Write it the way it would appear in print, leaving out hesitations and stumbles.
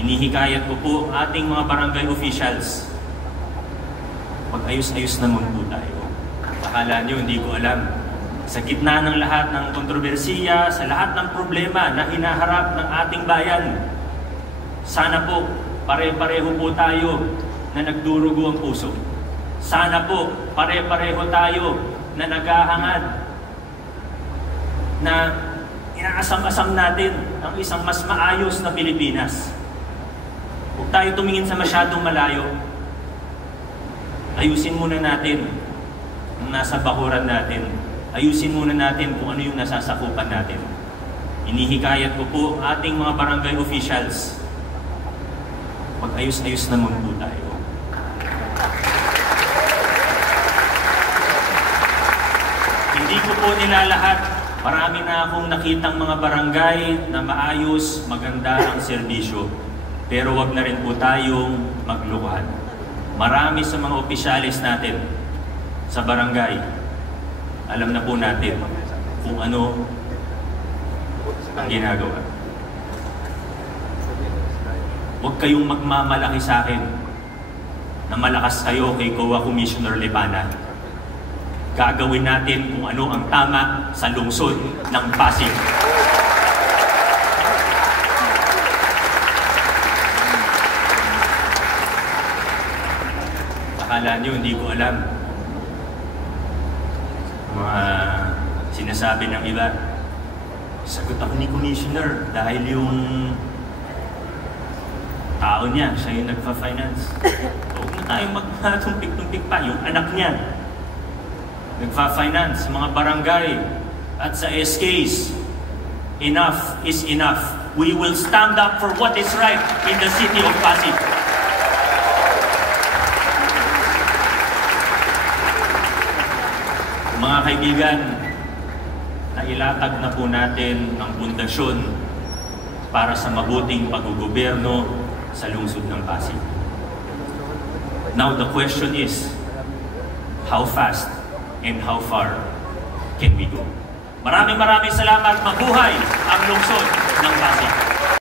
Inihikayat ko po ating mga barangay officials, mag-ayos-ayos naman po tayo. Akala nyo, hindi ko alam. Sa gitna ng lahat ng kontrobersiya, sa lahat ng problema na hinaharap ng ating bayan, sana po, pare-pareho po tayo na nagdurugo ang puso. Sana po, pare-pareho tayo na naghahangad, na inaasam-asam natin ang isang mas maayos na Pilipinas. Huwag tayo tumingin sa masyadong malayo. Ayusin muna natin ang nasa bakuran natin. Ayusin muna natin kung ano yung nasasakupan natin. Inihikayat ko po ating mga barangay officials, mag-ayos-ayos naman po tayo. Hindi ko po nilalahat. Marami na akong nakitang mga barangay na maayos, maganda ang serbisyo. Pero wag na rin po tayong maglukuhan. Marami sa mga opisyalis natin sa barangay, alam na po natin kung ano ang ginagawa. Huwag kayong magmamalaki sa akin na malakas kayo kay COA Commissioner Lepana. Gagawin natin kung ano ang tama sa lungsod ng Pasig. Akala nyo, hindi ko alam. Mga sinasabi ng iba, sagot ako ni Commissioner dahil yung tao niya, siya yung nagpa-finance. Huwag na tayong magtumpik-tumpik pa, yung anak niya nagpa-finance sa mga barangay at sa SKs. Enough is enough. We will stand up for what is right in the city of Pasig. Mga kaibigan, nailatag na po natin ang pundasyon para sa mabuting paggugobyerno sa lungsod ng Pasig. Now the question is, how fast and how far can we go? Maraming salamat. Mabuhay ang lungsod ng Pasig.